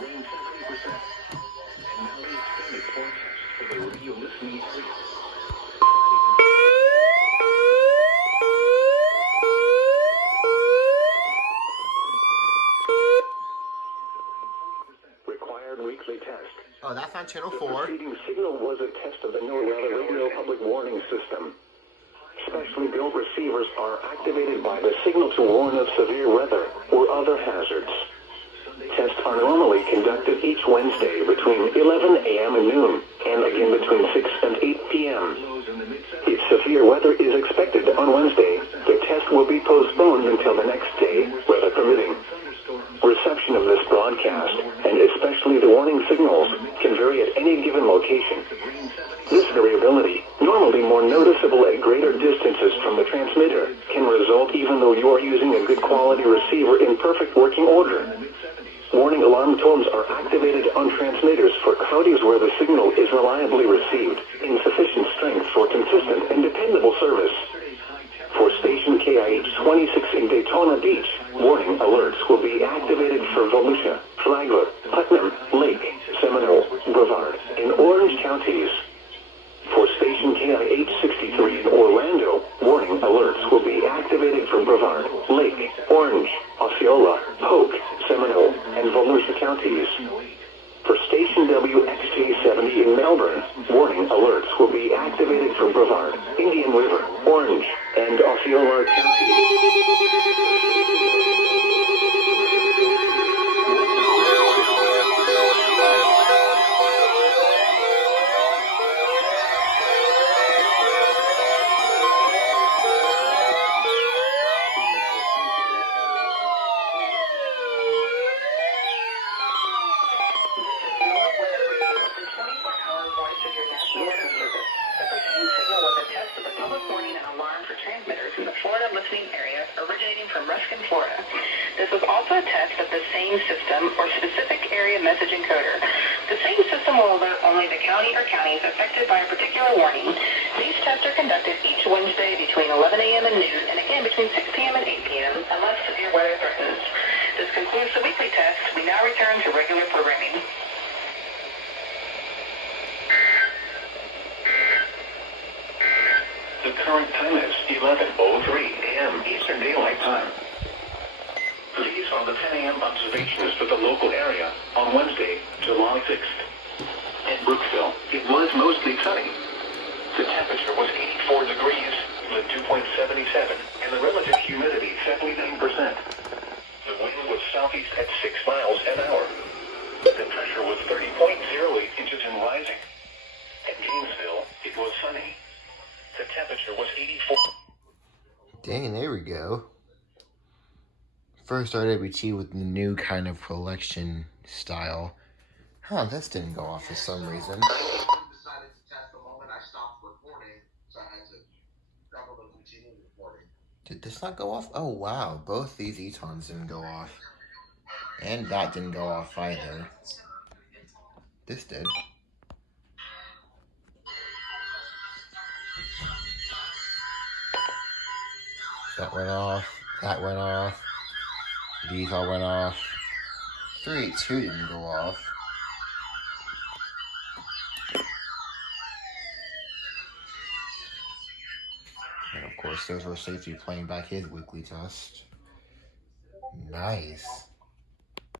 rain 70%. And now the extended forecast for the reveal listening area. Required weekly test. Oh, that's on channel The 4. preceding signal was a test of the NOAA radio public warning system. Specially built receivers are activated by the signal to warn of severe weather or other hazards. Tests are normally conducted each Wednesday between 11 a.m. and noon, and again between 6 and 8 p.m. If severe weather is expected on Wednesday, the test will be postponed until the next day, weather permitting. Reception of this broadcast, and especially the warning signals, can vary at any given location. This variability, normally more noticeable at greater distances from the transmitter, can result even though you are using a good quality receiver in perfect working order. Warning alarm tones are activated on transmitters for counties where the signal is reliably received, in sufficient strength for consistent and dependable service. For station KIH63 in Daytona Beach, warning alerts will be activated for Volusia, Flagler, Putnam, Lake, Seminole, Brevard, and Orange counties. For station KIH63 in Orlando, warning alerts will be activated for Brevard, Lake, Orange, Osceola, Polk, Seminole, and Volusia counties. For station WXG70 in Melbourne, warning alerts will be activated for Brevard, Indian River, Orange, and Osceola counties. This was also a test of the same system or specific area message encoder. The same system will alert only the county or counties affected by a particular warning. These tests are conducted each Wednesday between 11 a.m. and noon, and again between 6 p.m. and 8 p.m. unless severe weather threatens. This concludes the weekly test. We now return to regular programming. The current time is 11:03 a.m. Eastern Daylight Time. These are the 10 a.m. observations for the local area on Wednesday, July 6th. In Brookville, it was mostly sunny. The temperature was 84 degrees, the dew point 77, and the relative humidity 79%. The wind was southeast at 6 miles an hour. The pressure was 30.08 inches and rising. At Gainesville, it was sunny. The temperature was 84. Dang, there we go. First started with the new kind of collection style. Huh, this didn't go off for some reason. Did this not go off? Oh wow, both these Etons didn't go off. And that didn't go off either. This did. That went off. That went off. These all went off. 382 didn't go off. And of course, there's our safety playing back his weekly test. Nice.